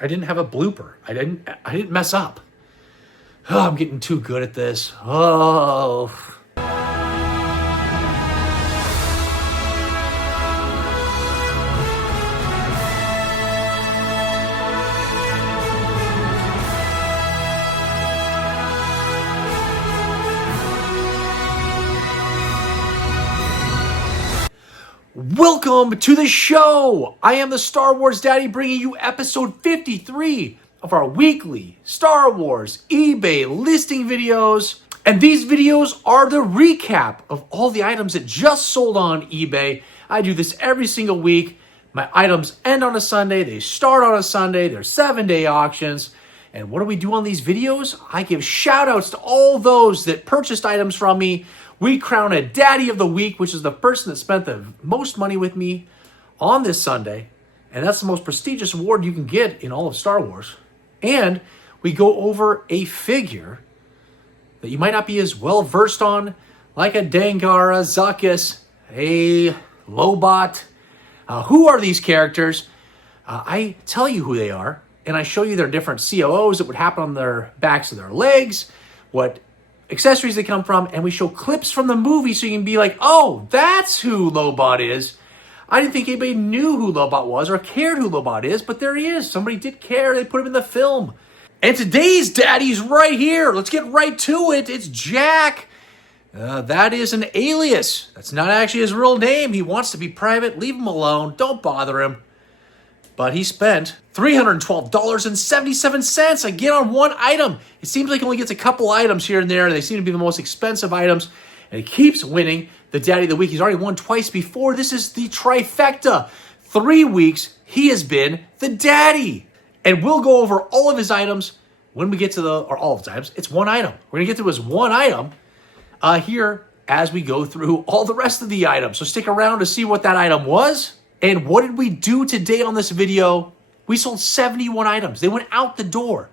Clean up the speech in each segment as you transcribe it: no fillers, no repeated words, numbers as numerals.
I didn't have a blooper. I didn't mess up. Oh, I'm getting too good at this. Oh. Welcome to the show! I am the Star Wars Daddy bringing you episode 53 of our weekly Star Wars eBay listing videos. And these videos are the recap of all the items that just sold on eBay. I do this every single week. My items end on a Sunday, they start on a Sunday, they're 7-day auctions. And what do we do on these videos? I give shout outs to all those that purchased items from me. We crown a Daddy of the Week, which is the person that spent the most money with me on this Sunday. And that's the most prestigious award you can get in all of Star Wars. And we go over a figure that you might not be as well versed on, like a Dengar, a Zuckuss, a Lobot. Who are these characters? I tell you who they are, and I show you their different COOs that would happen on their backs of their legs, what accessories they come from, and we show clips from the movie so you can be like, oh, that's who Lobot is. I didn't think anybody knew who Lobot was or cared who Lobot is, but there he is. Somebody did care. They put him in the film. And today's Daddy's right here. Let's get right to it. It's Jack. That is an alias. That's not actually his real name. He wants to be private. Leave him alone. Don't bother him. But he spent $312.77 again on one item. It seems like he only gets a couple items here and there. They seem to be the most expensive items. And he keeps winning the Daddy of the Week. He's already won twice before. This is the trifecta. 3 weeks, he has been the Daddy. And we'll go over all of his items when we get to all of his items. It's one item. We're going to get through his one item here as we go through all the rest of the items. So stick around to see what that item was. And what did we do today on this video? We sold 71 items. They went out the door.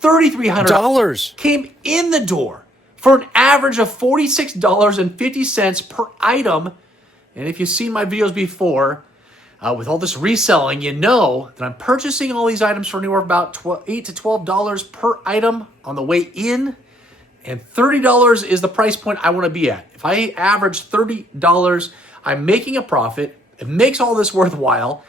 $3,300 came in the door for an average of $46.50 per item. And if you've seen my videos before, with all this reselling, you know that I'm purchasing all these items for anywhere about $8 to $12 per item on the way in. And $30 is the price point I want to be at. If I average $30, I'm making a profit. It makes all this worthwhile.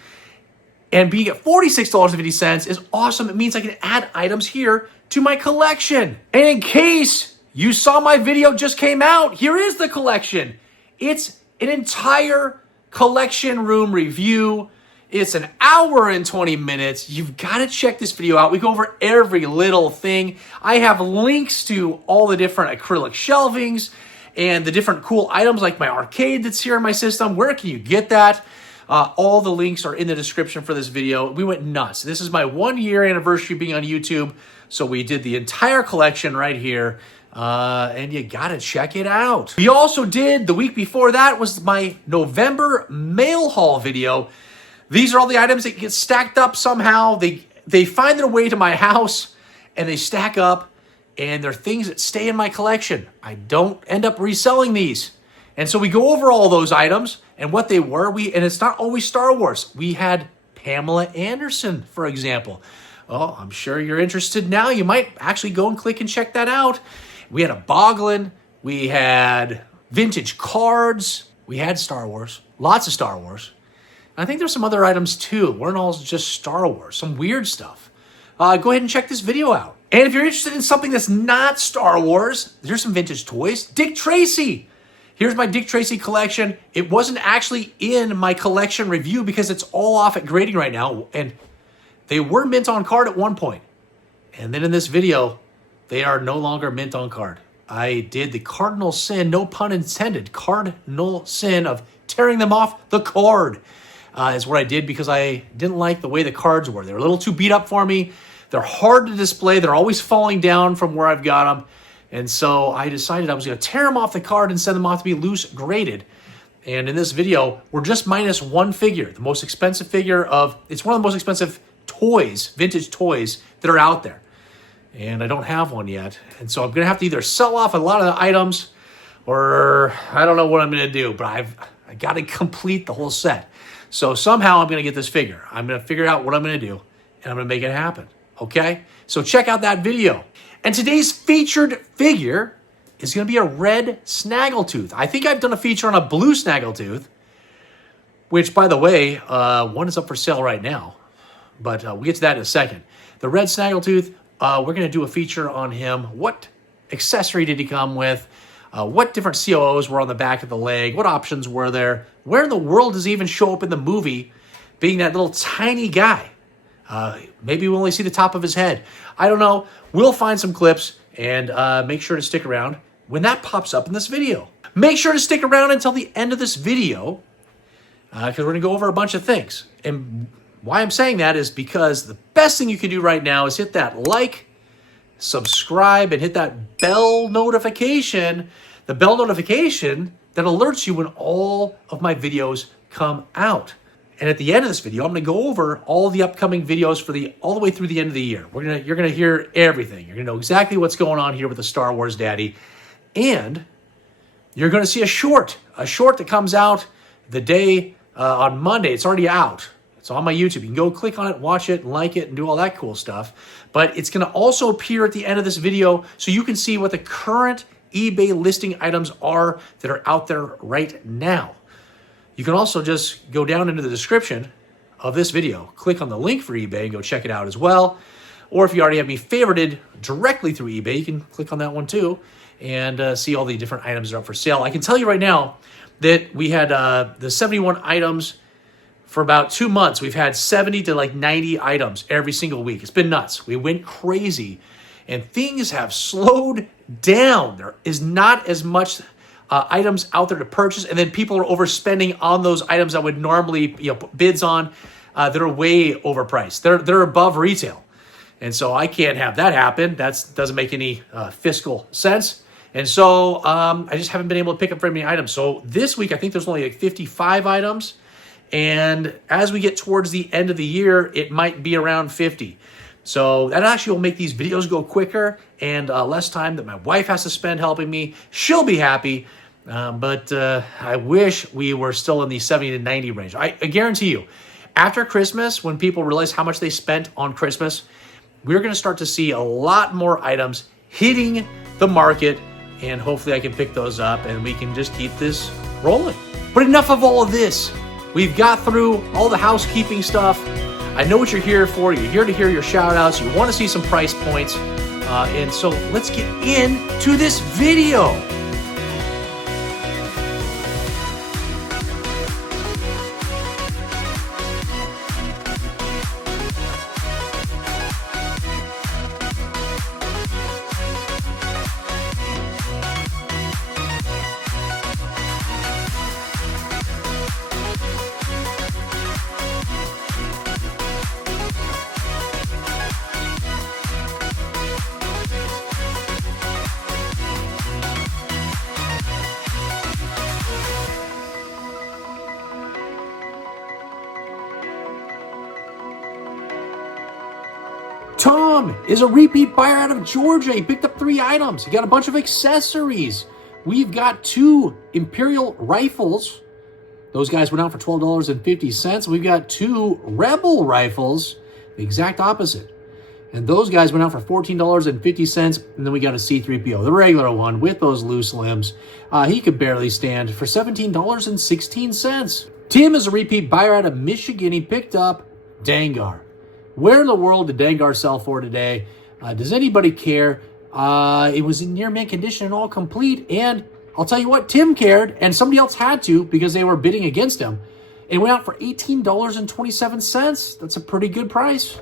And being at $46.50 is awesome. It means I can add items here to my collection. And in case you saw my video just came out, here is the collection. It's an entire collection room review. It's an hour and 20 minutes. You've got to check this video out. We go over every little thing. I have links to all the different acrylic shelvings and the different cool items like my arcade that's here in my system. Where can you get that? All the links are in the description for this video. We went nuts. This is my 1-year anniversary being on YouTube. So we did the entire collection right here. And you gotta check it out. We also did, the week before that was my November mail haul video. These are all the items that get stacked up somehow. They find their way to my house and they stack up. And they're things that stay in my collection. I don't end up reselling these. And so we go over all those items and what they were. And it's not always Star Wars. We had Pamela Anderson, for example. Oh, I'm sure you're interested now. You might actually go and click and check that out. We had a Boglin. We had vintage cards. We had Star Wars. Lots of Star Wars. And I think there's some other items too. Weren't all just Star Wars. Some weird stuff. Go ahead and check this video out. And if you're interested in something that's not Star Wars, there's some vintage toys. Dick Tracy. Here's my Dick Tracy collection. It wasn't actually in my collection review because it's all off at grading right now. And they were mint on card at one point. And then in this video, they are no longer mint on card. I did the cardinal sin, no pun intended, cardinal sin of tearing them off the card. Is what I did because I didn't like the way the cards were. They were a little too beat up for me. They're hard to display. They're always falling down from where I've got them. And so I decided I was going to tear them off the card and send them off to be loose graded. And in this video, we're just minus one figure, the most expensive figure it's one of the most expensive toys, vintage toys that are out there. And I don't have one yet. And so I'm going to have to either sell off a lot of the items or I don't know what I'm going to do, but I got to complete the whole set. So somehow I'm going to get this figure. I'm going to figure out what I'm going to do. and I'm going to make it happen. Okay? So check out that video. And today's featured figure is going to be a red snaggletooth. I think I've done a feature on a blue snaggletooth, which, by the way, one is up for sale right now. But we'll get to that in a second. The red snaggletooth, we're going to do a feature on him. What accessory did he come with? What different COOs were on the back of the leg? What options were there? Where in the world does he even show up in the movie being that little tiny guy? Maybe we'll only see the top of his head. I don't know. We'll find some clips and make sure to stick around when that pops up in this video. Make sure to stick around until the end of this video because we're going to go over a bunch of things. And why I'm saying that is because the best thing you can do right now is hit that like, subscribe, and hit that bell notification. The bell notification that alerts you when all of my videos come out. And at the end of this video, I'm going to go over all the upcoming videos for all the way through the end of the year. You're going to hear everything. You're going to know exactly what's going on here with the Star Wars Daddy. And you're going to see a short that comes out the day on Monday. It's already out. It's on my YouTube. You can go click on it, watch it, like it, and do all that cool stuff. But it's going to also appear at the end of this video so you can see what the current eBay listing items are that are out there right now. You can also just go down into the description of this video, click on the link for eBay, and go check it out as well. Or if you already have me favorited directly through eBay, you can click on that one too and see all the different items that are up for sale. I can tell you right now that we had the 71 items for about 2 months. We've had 70 to like 90 items every single week. It's been nuts. We went crazy and things have slowed down. There is not as much items out there to purchase, and then people are overspending on those items that would normally put bids on that are way overpriced. They're above retail, and so I can't have that happen. That doesn't make any fiscal sense. And so I just haven't been able to pick up very many items. So this week I think there's only like 55 items, and as we get towards the end of the year, it might be around 50. So that actually will make these videos go quicker and less time that my wife has to spend helping me. She'll be happy. But I wish we were still in the 70 to 90 range. I guarantee you, after Christmas, when people realize how much they spent on Christmas, we're going to start to see a lot more items hitting the market, and hopefully I can pick those up and we can just keep this rolling. But enough of all of this. We've got through all the housekeeping stuff. I know what you're here for. You're here to hear your shout outs. You want to see some price points. And so let's get into this video. Tom is a repeat buyer out of Georgia. He picked up 3 items. He got a bunch of accessories. We've got 2 Imperial rifles. Those guys went out for $12.50. We've got 2 Rebel rifles, the exact opposite. And those guys went out for $14.50. And then we got a C-3PO, the regular one with those loose limbs. He could barely stand for $17.16. Tim is a repeat buyer out of Michigan. He picked up Dengar. Where in the world did Dengar sell for today? Does anybody care? It was in near mint condition and all complete. And I'll tell you what, Tim cared, and somebody else had to because they were bidding against him. It went out for $18.27. That's a pretty good price.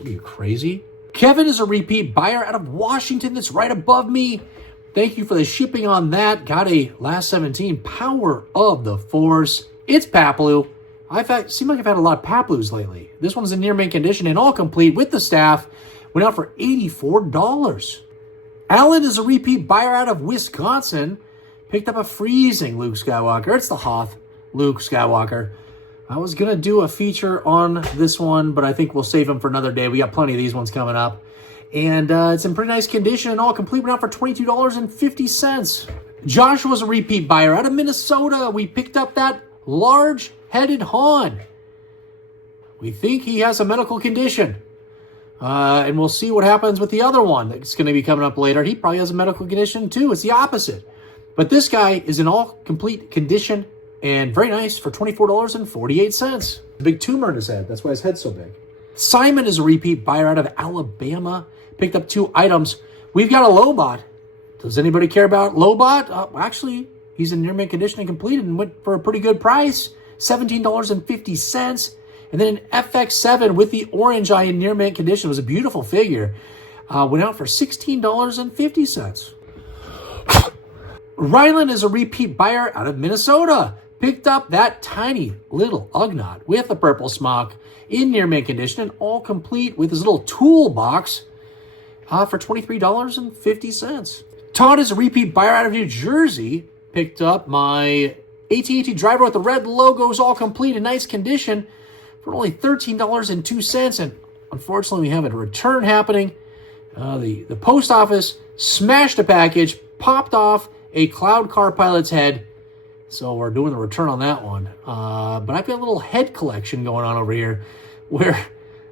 Are you crazy? Kevin is a repeat buyer out of Washington. That's right above me. Thank you for the shipping on that. Got a last 17 Power of the Force. It's Paplu. Seemed like I've had a lot of Paplus lately. This one's in near mint condition and all complete with the staff. Went out for $84. Alan is a repeat buyer out of Wisconsin. Picked up a freezing Luke Skywalker. It's the Hoth Luke Skywalker. I was going to do a feature on this one, but I think we'll save them for another day. We got plenty of these ones coming up. And it's in pretty nice condition and all complete. Went out for $22.50. Joshua's a repeat buyer out of Minnesota. We picked up that large-headed Han. We think he has a medical condition. And we'll see what happens with the other one that's going to be coming up later. He probably has a medical condition too. It's the opposite. But this guy is in all complete condition and very nice for $24.48. A big tumor in his head. That's why his head's so big. Simon is a repeat buyer out of Alabama. Picked up 2 items. We've got a Lobot. Does anybody care about Lobot? Actually, he's in near mint condition and completed and went for a pretty good price. $17.50. And then an FX7 with the orange eye in near mint condition. It was a beautiful figure. Went out for $16.50. Ryland is a repeat buyer out of Minnesota. Picked up that tiny little Ugnaught with the purple smock in near mint condition and all complete with his little toolbox for $23.50. Todd is a repeat buyer out of New Jersey. Picked up my AT&T driver with the red logos all complete in nice condition for only $13.02. And unfortunately, we have a return happening. The post office smashed a package, popped off a Cloud Car Pilot's head. So we're doing the return on that one. But I've got a little head collection going on over here where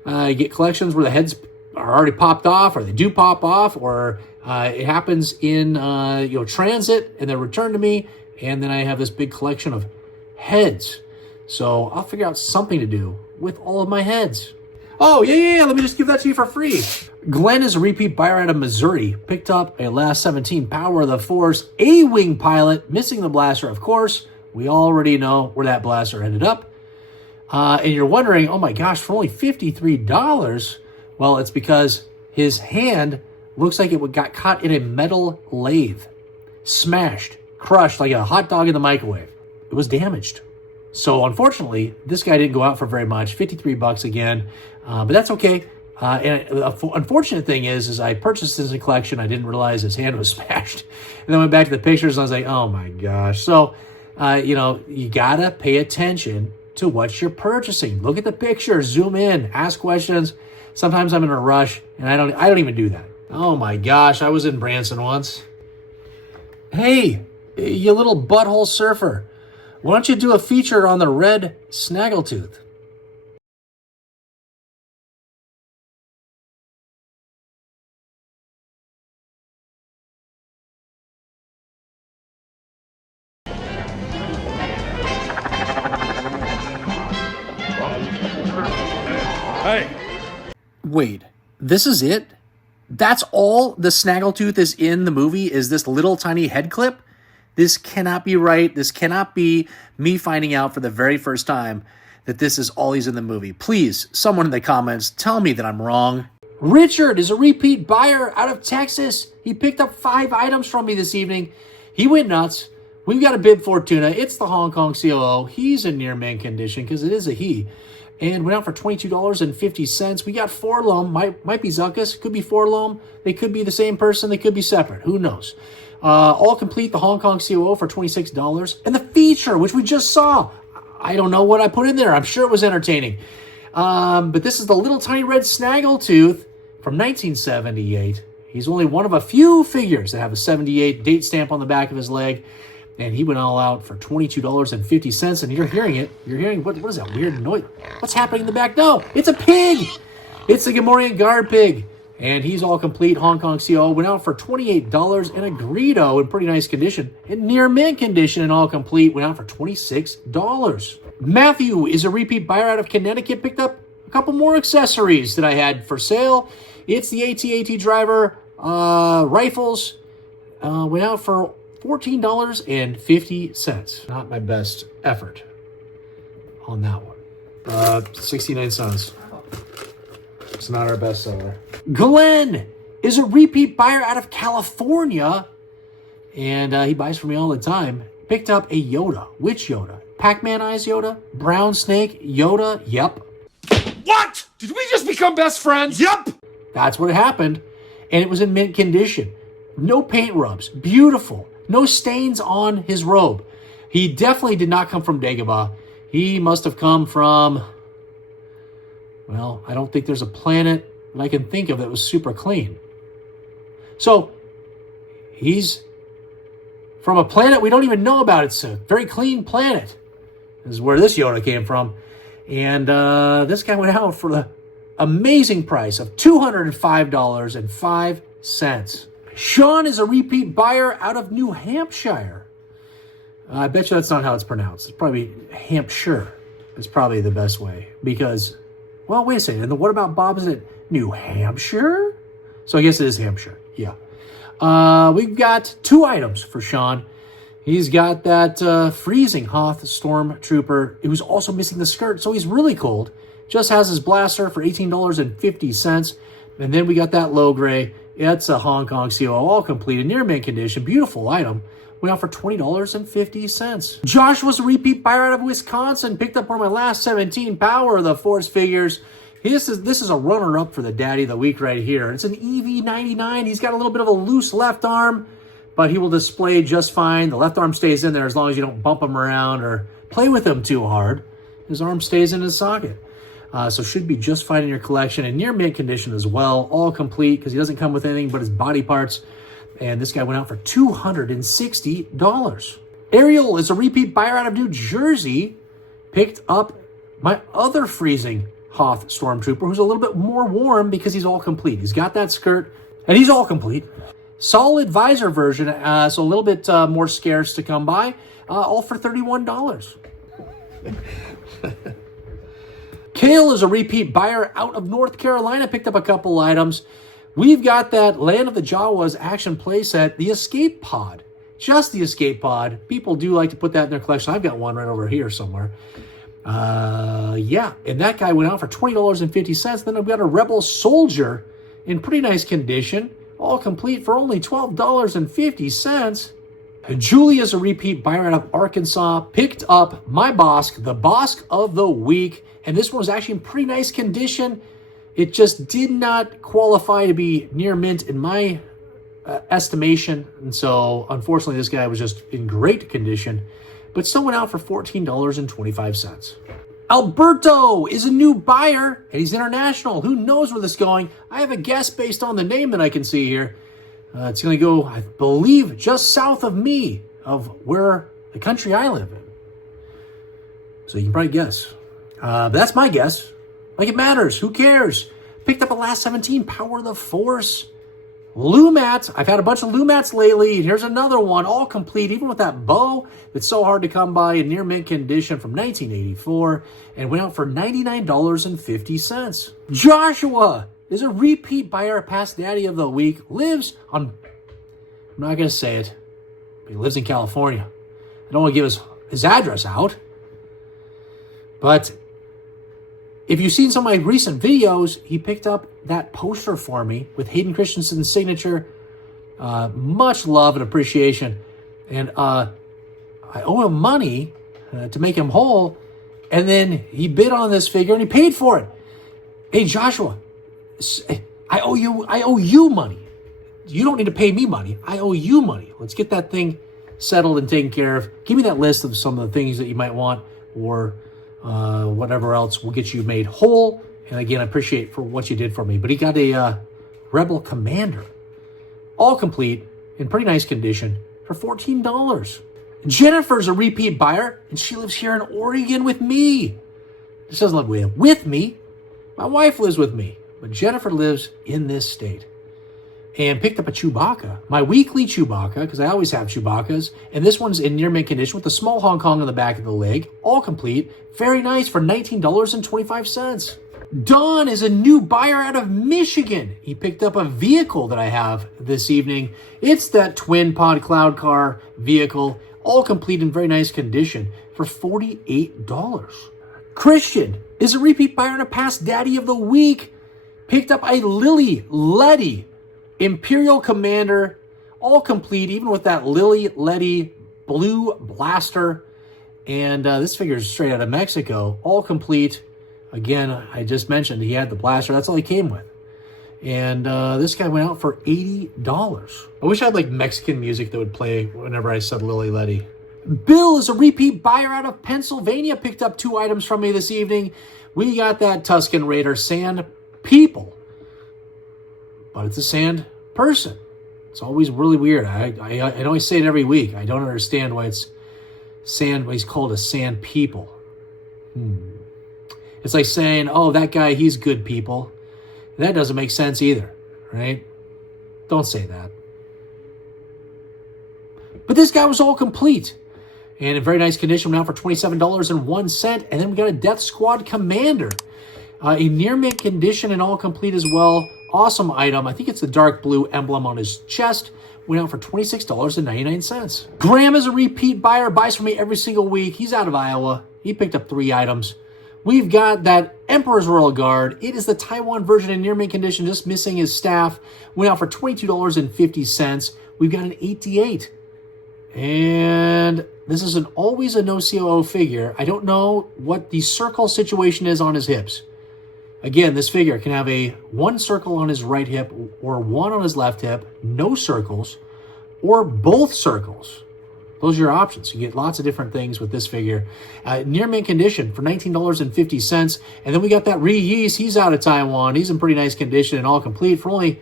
you get collections where the heads are already popped off, or they do pop off, or it happens in transit and they're returned to me. And then I have this big collection of heads. So I'll figure out something to do with all of my heads. Oh, yeah. Let me just give that to you for free. Glenn is a repeat buyer out of Missouri. Picked up a last 17 Power of the Force A-Wing pilot, missing the blaster, of course. We already know where that blaster ended up. And you're wondering, oh my gosh, for only $53? Well, it's because his hand looks like it got caught in a metal lathe. Smashed, crushed like a hot dog in the microwave. It was damaged. So unfortunately, this guy didn't go out for very much, $53 again, but that's okay. And the unfortunate thing is I purchased this in a collection. I didn't realize his hand was smashed. And then went back to the pictures and I was like, oh my gosh. So, you gotta pay attention to what you're purchasing. Look at the pictures, zoom in, ask questions. Sometimes I'm in a rush and I don't even do that. Oh my gosh, I was in Branson once. Hey, you little butthole surfer. Why don't you do a feature on the red snaggletooth? Hey. Wait, this is it? That's all the snaggletooth is in the movie, is this little tiny head clip? This cannot be right. This cannot be me finding out for the very first time that this is all he's in the movie. Please, someone in the comments, tell me that I'm wrong. Richard is a repeat buyer out of Texas. He picked up 5 items from me this evening. He went nuts. We've got a Bib Fortuna. It's the Hong Kong COO. He's in near mint condition because it is a he. And went out for $22.50. We got Forlom. Might be Zuckus. Could be Forlom. They could be the same person. They could be separate. Who knows? All complete, the Hong Kong COO for $26. And the feature, which we just saw. I don't know what I put in there. I'm sure it was entertaining. But this is the little tiny red snaggletooth from 1978. He's only one of a few figures that have a 78 date stamp on the back of his leg. And he went all out for $22.50. And you're hearing it. You're hearing, what is that weird noise? What's happening in the back? No, it's a pig. It's the Gamorrean guard pig. And he's all complete. Hong Kong CO went out for $28. And a Greedo in pretty nice condition. In near mint condition and all complete went out for $26. Matthew is a repeat buyer out of Connecticut. Picked up a couple more accessories that I had for sale. It's the AT-AT driver rifles. Went out for $14.50. Not my best effort on that one. 69 cents. It's not our best seller. Glenn is a repeat buyer out of California. And he buys from me all the time. Picked up a Yoda. Which Yoda? Pac-Man Eyes Yoda? Brown Snake Yoda? Yep. What? Did we just become best friends? Yep. That's what happened. And it was in mint condition. No paint rubs. Beautiful. No stains on his robe. He definitely did not come from Dagobah. He must have come from... Well, I don't think there's a planet that I can think of that was super clean. So, he's from a planet we don't even know about. It's a very clean planet. This is where this Yoda came from. And this guy went out for the amazing price of $205.05. Sean is a repeat buyer out of New Hampshire. I bet you that's not how it's pronounced. It's probably Hampshire. It's probably the best way because, well, wait a second. And what about Bob? Is it New Hampshire? So I guess it is Hampshire. Yeah. We've got 2 items for Sean. He's got that freezing Hoth Stormtrooper. He was also missing the skirt, so he's really cold. Just has his blaster for $18.50. And then we got that low gray. It's a Hong Kong CO, all complete in near mint condition. Beautiful item. Went out for $20.50. Joshua's a repeat buyer out of Wisconsin. Picked up one of my last 17 Power of the Force figures. This is a runner-up for the Daddy of the Week right here. It's an EV99. He's got a little bit of a loose left arm, but he will display just fine. The left arm stays in there as long as you don't bump him around or play with him too hard. His arm stays in his socket. So should be just fine in your collection. And near mint condition as well. All complete because he doesn't come with anything but his body parts. And this guy went out for $260. Ariel is a repeat buyer out of New Jersey. Picked up my other freezing Hoth Stormtrooper, who's a little bit more warm because he's all complete. He's got that skirt, and he's all complete. Solid visor version, so a little bit more scarce to come by, all for $31. Kale is a repeat buyer out of North Carolina, picked up a couple items. We've got that Land of the Jawas action playset, the Escape Pod. Just the Escape Pod. People do like to put that in their collection. I've got one right over here somewhere. Yeah, and that guy went out for $20.50. Then I've got a Rebel Soldier in pretty nice condition, all complete for only $12.50. And Julia's a repeat buyer out of Arkansas, picked up my Bosk, the Bosk of the Week, and this one was actually in pretty nice condition. It just did not qualify to be near mint in my estimation, and so unfortunately this guy was just in great condition, but still went out for $14.25. Alberto is a new buyer, and he's international. Who knows where this is going? I have a guess based on the name that I can see here. It's going to go, I believe, just south of me, of where the country I live in. So you can probably guess. That's my guess. Like it matters. Who cares? Picked up a last 17 Power of the Force. Lumat. I've had a bunch of Lumats lately. And here's another one, all complete, even with that bow that's so hard to come by in near mint condition from 1984, and went out for $99.50. Joshua is a repeat buyer, past Daddy of the Week. Lives on, I'm not going to say it, but he lives in California. I don't want to give his address out, but if you've seen some of my recent videos, he picked up that poster for me with Hayden Christensen's signature. Much love and appreciation. And I owe him money to make him whole. And then he bid on this figure and he paid for it. Hey, Joshua, I owe you money. You don't need to pay me money. I owe you money. Let's get that thing settled and taken care of. Give me that list of some of the things that you might want, or whatever else will get you made whole. And again, I appreciate for what you did for me. But he got a Rebel Commander, all complete, in pretty nice condition, for $14. Jennifer's a repeat buyer, and she lives here in Oregon with me. She doesn't live with me. My wife lives with me. But Jennifer lives in this state. And picked up a Chewbacca, my weekly Chewbacca, because I always have Chewbaccas. And this one's in near mint condition with a small Hong Kong on the back of the leg. All complete. Very nice for $19.25. Don is a new buyer out of Michigan. He picked up a vehicle that I have this evening. It's that twin pod cloud car vehicle, all complete in very nice condition for $48. Christian is a repeat buyer and a past Daddy of the Week. Picked up a Lily Letty Imperial Commander, all complete, even with that Lily Letty blue blaster. And this figure is straight out of Mexico, all complete. Again, I just mentioned he had the blaster. That's all he came with. And this guy went out for $80. I wish I had like Mexican music that would play whenever I said Lily Letty. Bill is a repeat buyer out of Pennsylvania. Picked up 2 items from me this evening. We got that Tusken Raider Sand People. But it's a sand person. It's always really weird. I always say it every week. I don't understand why it's sand, why he's called a sand people. It's like saying, oh, that guy, he's good people. That doesn't make sense either, right? Don't say that. But this guy was all complete and in very nice condition now for $27.01. And then we got a Death Squad Commander, a near mint condition and all complete as well. Awesome item. I think it's the dark blue emblem on his chest. Went out for $26.99. Graham is a repeat buyer, buys from me every single week. He's out of Iowa. He picked up 3 items. We've got that Emperor's Royal Guard. It is the Taiwan version in near mint condition, just missing his staff. Went out for $22.50. We've got an 88. And this is always a no COO figure. I don't know what the circle situation is on his hips. Again, this figure can have a 1 circle on his right hip or 1 on his left hip, no circles, or both circles. Those are your options. You get lots of different things with this figure. Near mint condition for $19.50. And then we got that Reese. He's out of Taiwan. He's in pretty nice condition and all complete for only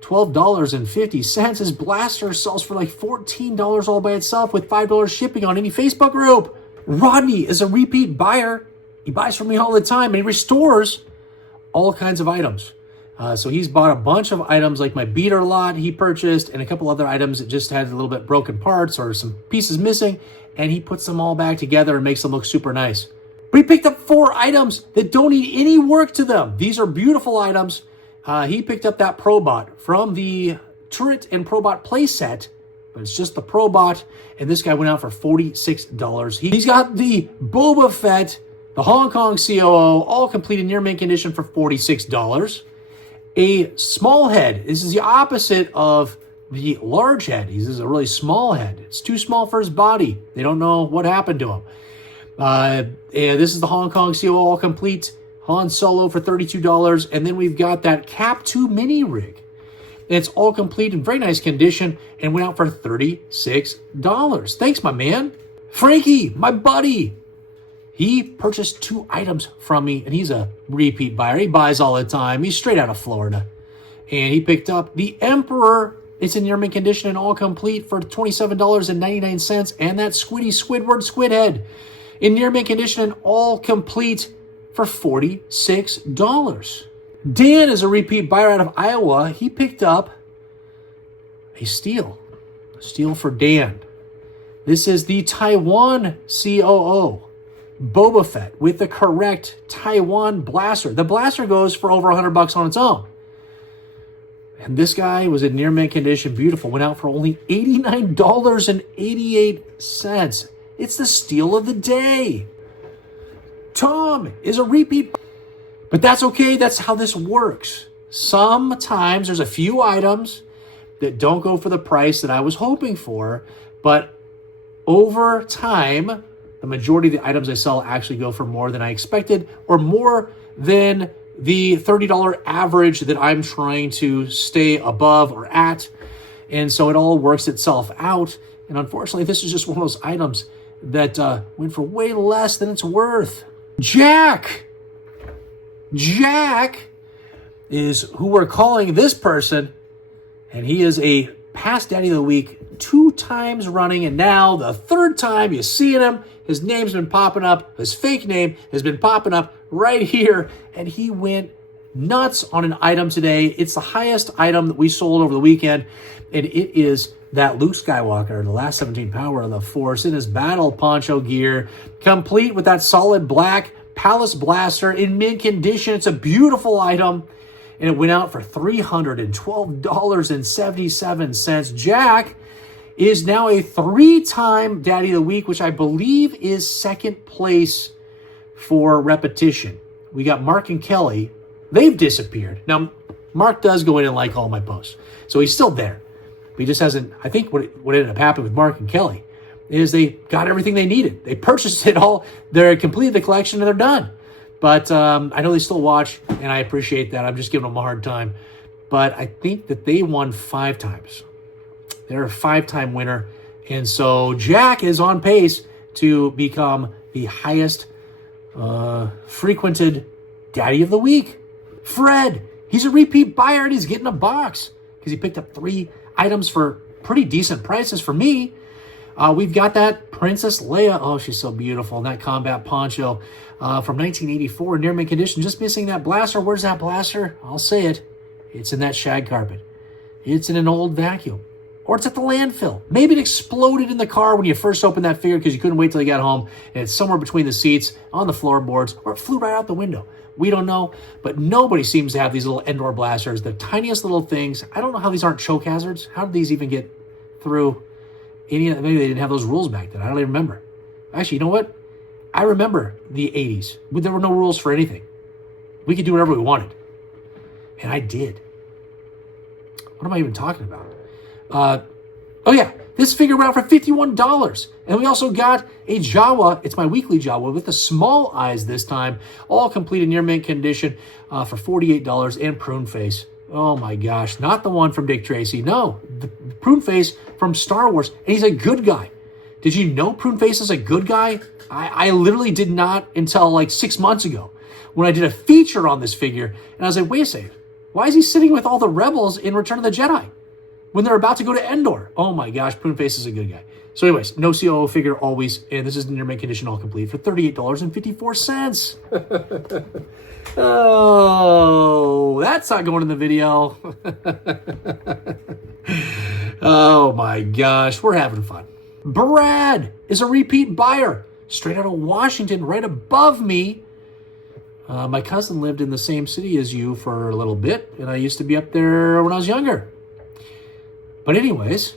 $12.50. His blaster sells for like $14 all by itself with $5 shipping on any Facebook group. Rodney is a repeat buyer. He buys from me all the time, and he restores all kinds of items. So he's bought a bunch of items like my beater lot he purchased and a couple other items that just had a little bit broken parts or some pieces missing, and he puts them all back together and makes them look super nice. But he picked up 4 items that don't need any work to them. These are beautiful items. He picked up that Probot from the Turret and Probot playset, but it's just the Probot, and this guy went out for $46. He's got the Boba Fett, the Hong Kong COO, all complete in near mint condition for $46. A small head. This is the opposite of the large head. This is a really small head. It's too small for his body. They don't know what happened to him. And this is the Hong Kong COO, all complete. Han Solo for $32. And then we've got that Cap 2 mini rig. It's all complete in very nice condition and went out for $36. Thanks, my man. Frankie, my buddy. He purchased 2 items from me, and he's a repeat buyer. He buys all the time. He's straight out of Florida. And he picked up the Emperor. It's in near mint condition and all complete for $27.99. And that Squidward Squid Head in near mint condition and all complete for $46. Dan is a repeat buyer out of Iowa. He picked up a steel for Dan. This is the Taiwan COO. Boba Fett with the correct Taiwan blaster. The blaster goes for over $100 on its own. And this guy was in near mint condition, beautiful. Went out for only $89.88. It's the steal of the day. Tom is a repeat, but that's okay. That's how this works. Sometimes there's a few items that don't go for the price that I was hoping for, but over time, the majority of the items I sell actually go for more than I expected or more than the $30 average that I'm trying to stay above or at. And so it all works itself out. And unfortunately, this is just one of those items that went for way less than it's worth. Jack is who we're calling this person. And he is a past Daddy of the Week 2 times running. And now the 3rd time you're seeing him. His name's been popping up. His fake name has been popping up right here. And he went nuts on an item today. It's the highest item that we sold over the weekend. And it is that Luke Skywalker, the last 17 power of the Force, in his battle poncho gear, complete with that solid black Palace blaster in mint condition. It's a beautiful item. And it went out for $312.77. Jack is now a 3-time Daddy of the Week, which I believe is 2nd place for repetition. We got Mark and Kelly. They've disappeared. Now, Mark does go in and like all my posts, so he's still there. But he just hasn't. I think what ended up happening with Mark and Kelly is they got everything they needed. They purchased it all. They're completed the collection, and they're done. But I know they still watch, and I appreciate that. I'm just giving them a hard time. But I think that they won 5 times. They're a 5-time winner. And so Jack is on pace to become the highest frequented Daddy of the Week. Fred, he's a repeat buyer, and he's getting a box because he picked up 3 items for pretty decent prices for me. We've got that Princess Leia. Oh, she's so beautiful. And that combat poncho from 1984 near mint condition. Just missing that blaster. Where's that blaster? I'll say it. It's in that shag carpet. It's in an old vacuum. Or it's at the landfill. Maybe it exploded in the car when you first opened that figure because you couldn't wait till you got home. And it's somewhere between the seats, on the floorboards, or it flew right out the window. We don't know, but nobody seems to have these little Endor blasters. The tiniest little things. I don't know how these aren't choke hazards. How did these even get through maybe they didn't have those rules back then. I don't even remember. Actually, you know what? I remember the 80s. There were no rules for anything. We could do whatever we wanted. And I did. What am I even talking about? Oh yeah, this figure went out for $51. And we also got a Jawa. It's my weekly Jawa with the small eyes this time. All complete in near mint condition for $48 and prune face. Oh my gosh, not the one from Dick Tracy. No, the prune face from Star Wars. And he's a good guy. Did you know Prune Face is a good guy? I literally did not until like 6 months ago when I did a feature on this figure. And I was like, wait a second. Why is he sitting with all the rebels in Return of the Jedi when they're about to go to Endor? Oh my gosh, Prune Face is a good guy. So anyways, no COO figure always. And this is near mint condition all complete for $38.54. Oh, that's not going in the video. Oh my gosh, we're having fun. Brad is a repeat buyer, straight out of Washington, right above me. My cousin lived in the same city as you for a little bit, and I used to be up there when I was younger. But anyways,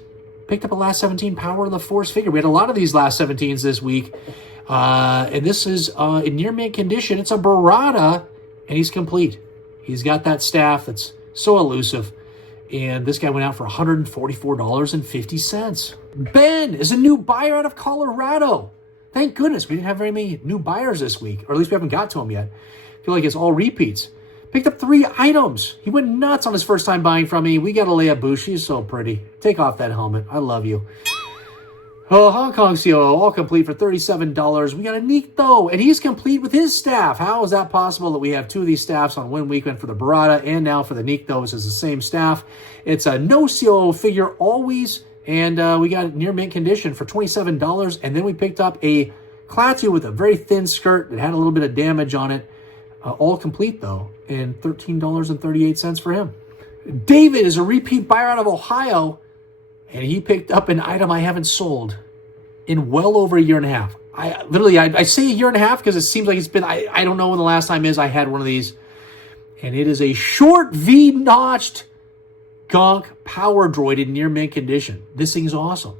picked up a last 17 Power of the Force figure. We had a lot of these last 17s this week. And this is in near mint condition. It's a Barada, and he's complete. He's got that staff that's so elusive. And this guy went out for $144.50. Ben is a new buyer out of Colorado. Thank goodness we didn't have very many new buyers this week, or at least we haven't got to them yet. I feel like it's all repeats. Picked up 3 items. He went nuts on his first time buying from me. We got a Leia Boo. She's so pretty. Take off that helmet. I love you. Oh, Hong Kong COO, all complete for $37. We got a Nikto, and he's complete with his staff. How is that possible that we have 2 of these staffs on one weekend for the Barada and now for the Nikto, which is the same staff? It's a no COO figure always, and we got it near mint condition for $27. And then we picked up a Klaatu with a very thin skirt that had a little bit of damage on it. All complete, though, and $13.38 for him. David is a repeat buyer out of Ohio, and he picked up an item I haven't sold in well over a year and a half. I say a year and a half because it seems like it's been, I don't know when the last time is I had one of these. And it is a short V-notched Gonk power droid in near mint condition. This thing's awesome.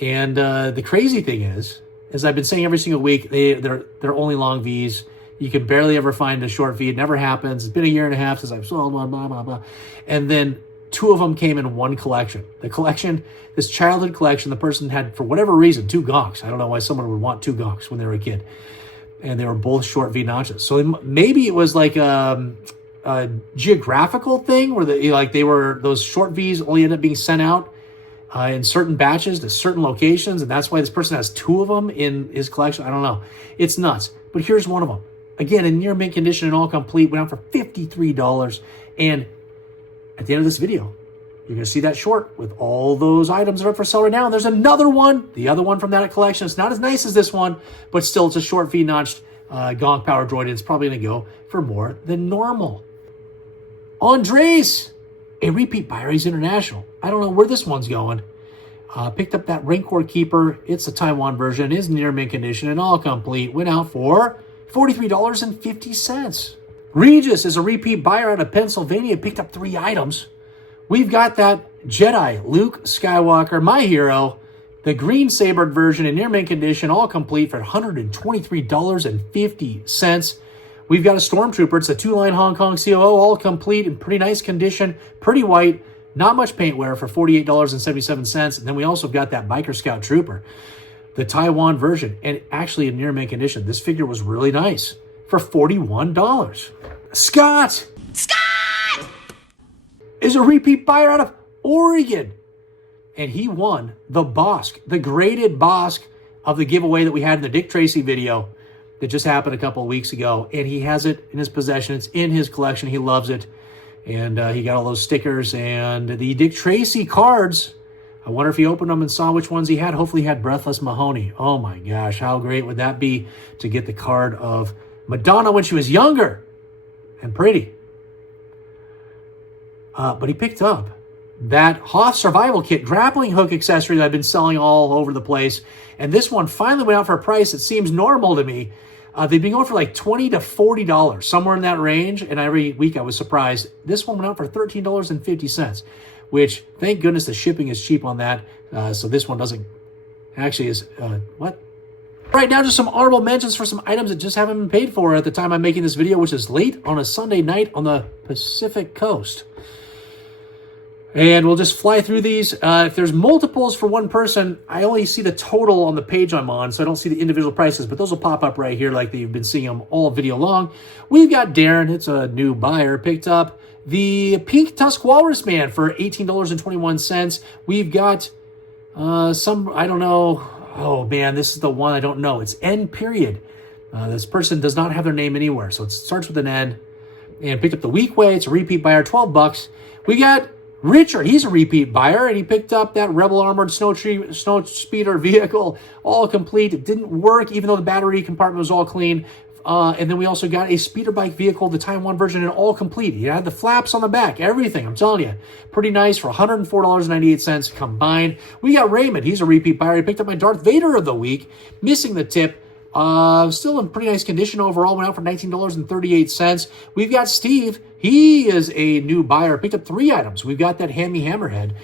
And the crazy thing is, as I've been saying every single week, they're only long Vs. You can barely ever find a short V. It never happens. It's been a year and a half since I've sold one, blah, blah, blah. And then 2 of them came in one collection. The collection, this childhood collection, the person had, for whatever reason, 2 Gonks. I don't know why someone would want 2 Gonks when they were a kid. And they were both short V notches. So maybe it was like a geographical thing where those short Vs only ended up being sent out in certain batches to certain locations. And that's why this person has 2 of them in his collection. I don't know. It's nuts. But here's one of them. Again, in near mint condition and all complete, went out for $53. And at the end of this video, you're going to see that short with all those items that are for sale right now. And there's another one, the other one from that collection. It's not as nice as this one, but still it's a short V-notched Gonk power droid. And it's probably going to go for more than normal. Andres, a repeat buyer. He's international. I don't know where this one's going. Picked up that Rancor Keeper. It's a Taiwan version. It is near mint condition and all complete. Went out for $43.50. Regis is a repeat buyer out of Pennsylvania. Picked up 3 items. We've got that Jedi Luke Skywalker, my hero, the green sabered version in near mint condition, all complete for $123.50. We've got a Stormtrooper. It's a 2-line Hong Kong COO, all complete in pretty nice condition, pretty white, not much paint wear for $48.77. And then we also got that Biker Scout Trooper, the Taiwan version, and actually in near mint condition. This figure was really nice for $41. Scott is a repeat buyer out of Oregon, and he won the Bosk, the graded Bosk of the giveaway that we had in the Dick Tracy video that just happened a couple of weeks ago, and he has it in his possession. It's in his collection. He loves it, and he got all those stickers and the Dick Tracy cards. I wonder if he opened them and saw which ones he had. Hopefully he had Breathless Mahoney. Oh my gosh, how great would that be to get the card of Madonna when she was younger and pretty. But he picked up that Hoth Survival Kit grappling hook accessory that I've been selling all over the place. And this one finally went out for a price that seems normal to me. They've been going for like $20 to $40, somewhere in that range. And every week I was surprised. This one went out for $13.50, which, thank goodness, the shipping is cheap on that. So this one doesn't actually is, what? Right now, just some honorable mentions for some items that just haven't been paid for at the time I'm making this video, which is late on a Sunday night on the Pacific Coast. And we'll just fly through these. If there's multiples for one person, I only see the total on the page I'm on, so I don't see the individual prices, but those will pop up right here like you've been seeing them all video long. We've got Darren, it's a new buyer, picked up the Pink Tusk Walrus Man for $18.21. We've got some, I don't know, oh man, this is the one I don't know. It's N period. This person does not have their name anywhere, so it starts with an N. And picked up the Weak Way, it's a repeat buyer, $12. We got Richard, he's a repeat buyer, and he picked up that Rebel Armored Snow Speeder vehicle, all complete. It didn't work, even though the battery compartment was all clean. And then we also got a speeder bike vehicle, the Taiwan version, and all complete. He had the flaps on the back, everything, I'm telling you. Pretty nice for $104.98 combined. We got Raymond, he's a repeat buyer. He picked up my Darth Vader of the week, missing the tip. Still in pretty nice condition overall, went out for $19.38. We've got Steve, he is a new buyer, picked up 3 items. We've got that Hammy Hammerhead,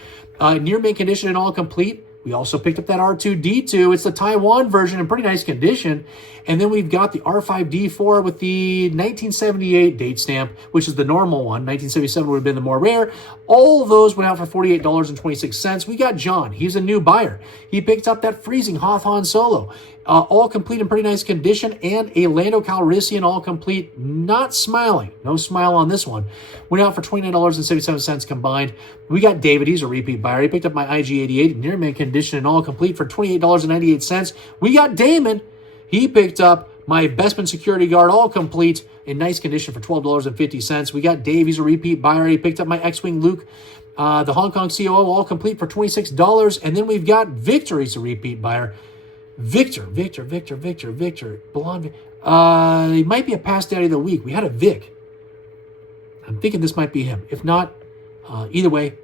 near mint condition and all complete. We also picked up that R2-D2. It's the Taiwan version in pretty nice condition. And then we've got the R5-D4 with the 1978 date stamp, which is the normal one. 1977 would have been the more rare. All of those went out for $48.26. We got John. He's a new buyer. He picked up that Freezing Hoth Han Solo. All complete in pretty nice condition. And a Lando Calrissian all complete, not smiling. No smile on this one. Went out for $29.77 combined. We got David. He's a repeat buyer. He picked up my IG-88 near mint condition and all complete for $28.98. We got Damon. He picked up my Bestman Security Guard, all complete, in nice condition for $12.50. We got Dave, he's a repeat buyer. He picked up my X-Wing Luke, the Hong Kong COO, all complete for $26. And then we've got Victor, he's a repeat buyer. Victor. Blonde. He might be a past daddy of the week. We had a Vic. I'm thinking this might be him. If not, either way,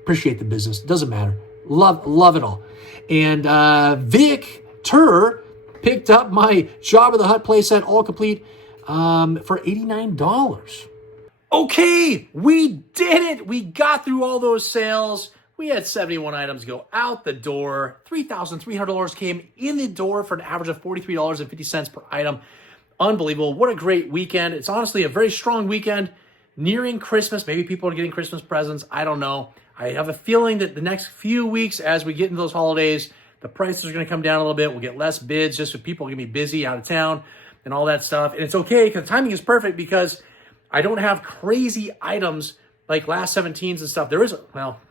appreciate the business. Doesn't matter. Love it all. And Victor picked up my Jabba the Hutt playset, all complete, for $89. Okay, we did it. We got through all those sales. We had 71 items go out the door. $3,300 came in the door for an average of $43.50 per item. Unbelievable. What a great weekend. It's honestly a very strong weekend. Nearing Christmas. Maybe people are getting Christmas presents. I don't know. I have a feeling that the next few weeks, as we get into those holidays, the prices are going to come down a little bit. We'll get less bids just with people going to be busy out of town and all that stuff. And it's okay because the timing is perfect because I don't have crazy items like last 17s and stuff. There is,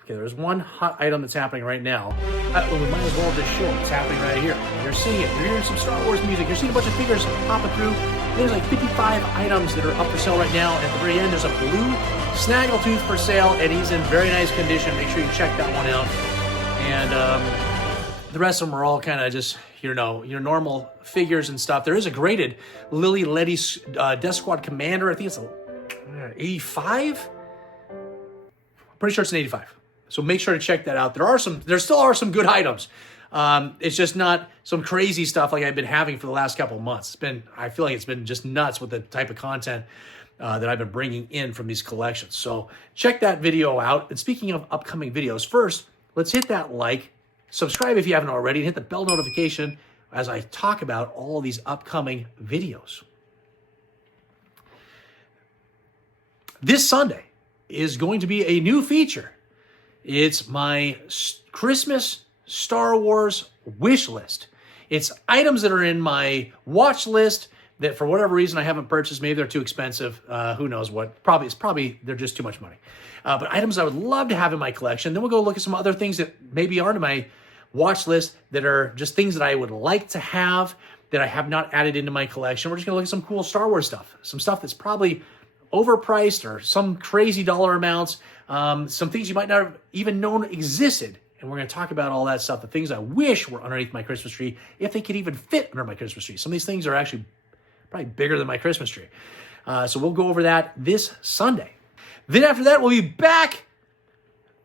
there's one hot item that's happening right now. We might as well just show it. It's happening right here. You're seeing it. You're hearing some Star Wars music. You're seeing a bunch of figures popping through. There's like 55 items that are up for sale right now. At the very end, there's a blue Snaggletooth for sale, and he's in very nice condition. Make sure you check that one out. And the rest of them are all kind of just, your normal figures and stuff. There is a graded Lily Letty Death Squad Commander. I think it's a 85. Pretty sure it's an 85. So make sure to check that out. There still are some good items. It's just not some crazy stuff like I've been having for the last couple of months. I feel like it's been just nuts with the type of content that I've been bringing in from these collections. So check that video out. And speaking of upcoming videos, first, let's hit that like, subscribe if you haven't already, and hit the bell notification as I talk about all these upcoming videos. This Sunday is going to be a new feature. It's my Christmas Star Wars wish list. It's items that are in my watch list that for whatever reason I haven't purchased. Maybe they're too expensive. Who knows what? Probably they're just too much money. But items I would love to have in my collection. Then we'll go look at some other things that maybe aren't in my watch list that are just things that I would like to have that I have not added into my collection. We're just going to look at some cool Star Wars stuff. Some stuff that's probably overpriced or some crazy dollar amounts. Some things you might not have even known existed. And we're going to talk about all that stuff, the things I wish were underneath my Christmas tree, if they could even fit under my Christmas tree. Some of these things are actually probably bigger than my Christmas tree. So we'll go over that this Sunday. Then after that, we'll be back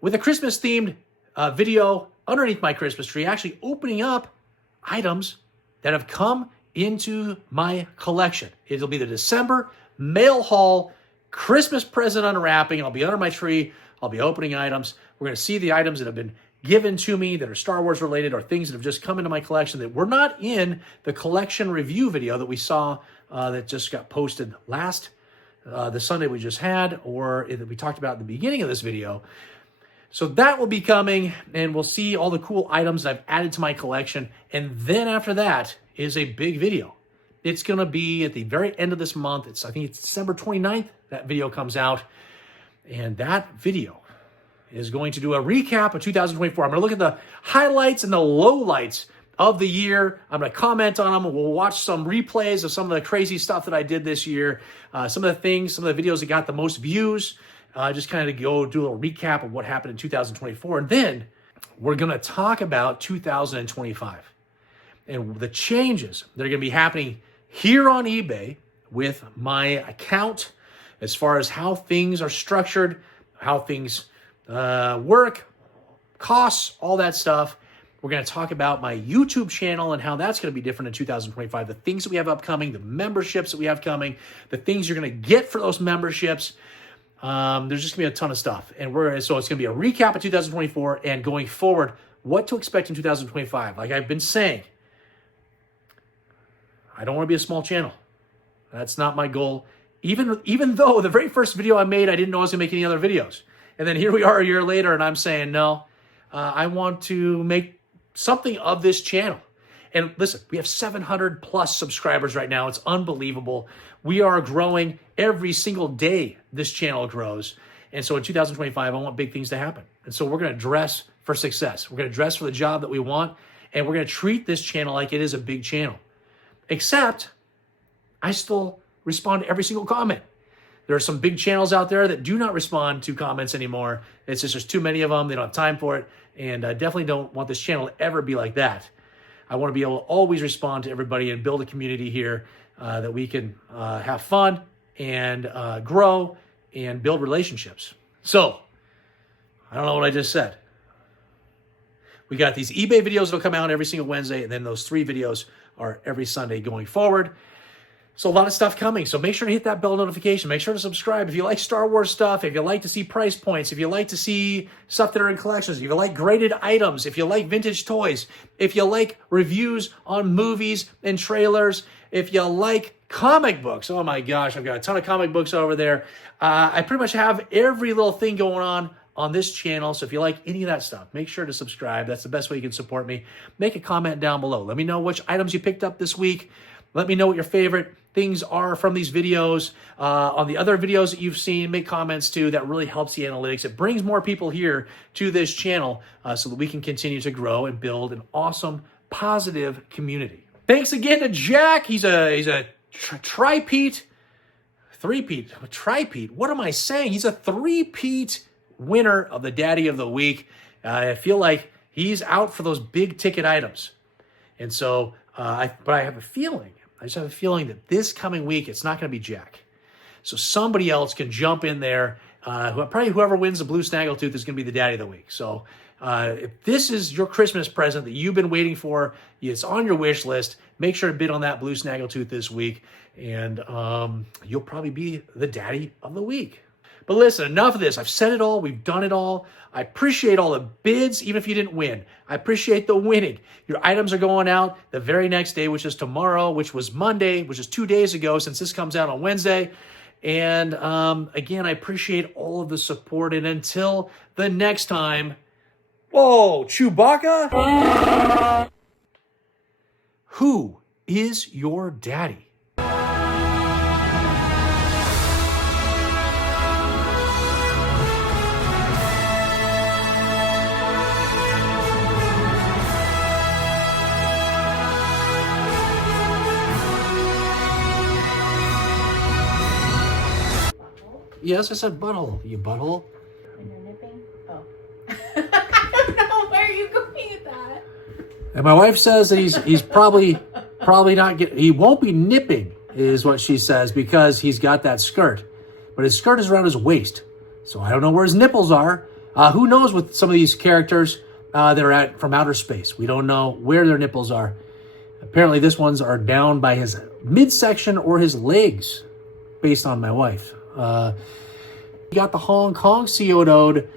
with a Christmas-themed video underneath my Christmas tree, actually opening up items that have come into my collection. It'll be the December mail haul, Christmas present unwrapping. I'll be under my tree. I'll be opening items. We're going to see the items that have been given to me that are Star Wars related or things that have just come into my collection that were not in the collection review video that we saw that just got posted last the Sunday we just had, or that we talked about at the beginning of this video. So that will be coming, and we'll see all the cool items that I've added to my collection. And then after that is a big video. It's going to be at the very end of this month. I think it's December 29th that video comes out. And that video is going to do a recap of 2024. I'm going to look at the highlights and the lowlights of the year. I'm going to comment on them. We'll watch some replays of some of the crazy stuff that I did this year. Some of the videos that got the most views. Just kind of go do a little recap of what happened in 2024. And then we're going to talk about 2025 and the changes that are going to be happening here on eBay with my account as far as how things are structured, how things work, costs, all that stuff. We're going to talk about my YouTube channel and how that's going to be different in 2025, the things that we have upcoming, the memberships that we have coming, the things you're going to get for those memberships. There's just going to be a ton of stuff. So it's going to be a recap of 2024 and going forward, what to expect in 2025. Like I've been saying, I don't want to be a small channel. That's not my goal. Even though the very first video I made, I didn't know I was going to make any other videos. And then here we are a year later, and I'm saying, no, I want to make something of this channel. And listen, we have 700 plus subscribers right now. It's unbelievable. We are growing every single day. This channel grows. And so in 2025, I want big things to happen. And so we're going to dress for success. We're going to dress for the job that we want. And we're going to treat this channel like it is a big channel. Except I still respond to every single comment. There are some big channels out there that do not respond to comments anymore. It's just there's too many of them. They don't have time for it. And I definitely don't want this channel to ever be like that. I want to be able to always respond to everybody and build a community here that we can have fun and grow and build relationships. So, I don't know what I just said. We got these eBay videos that'll come out every single Wednesday, and then those 3 videos are every Sunday going forward. So a lot of stuff coming. So make sure to hit that bell notification. Make sure to subscribe. If you like Star Wars stuff, if you like to see price points, if you like to see stuff that are in collections, if you like graded items, if you like vintage toys, if you like reviews on movies and trailers, if you like comic books. Oh my gosh, I've got a ton of comic books over there. I pretty much have every little thing going on this channel. So if you like any of that stuff, make sure to subscribe. That's the best way you can support me. Make a comment down below. Let me know which items you picked up this week. Let me know what your favorite things are from these videos. On the other videos that you've seen, make comments too. That really helps the analytics. It brings more people here to this channel so that we can continue to grow and build an awesome, positive community. Thanks again to Jack. He's a tri-peat. What am I saying? He's a 3-peat winner of the Daddy of the Week. I feel like he's out for those big ticket items. And so, I have a feeling, I just have a feeling that this coming week, it's not going to be Jack. So somebody else can jump in there. Probably whoever wins the blue snaggletooth is going to be the Daddy of the Week. So if this is your Christmas present that you've been waiting for, it's on your wish list, make sure to bid on that blue snaggletooth this week. And you'll probably be the Daddy of the Week. But listen, enough of this. I've said it all. We've done it all. I appreciate all the bids, even if you didn't win. I appreciate the winning. Your items are going out the very next day, which is tomorrow, which was Monday, which is 2 days ago since this comes out on Wednesday. And again, I appreciate all of the support. And until the next time, whoa, Chewbacca? Who is your daddy? Yes, I said butthole. You butthole? In a nipping? Oh. I don't know where And my wife says that he's probably not he won't be nipping, is what she says, because he's got that skirt. But his skirt is around his waist. So I don't know where his nipples are. Who knows with some of these characters that are from outer space. We don't know where their nipples are. Apparently this ones are down by his midsection or his legs, based on my wife. He got the Hong Kong CO'd.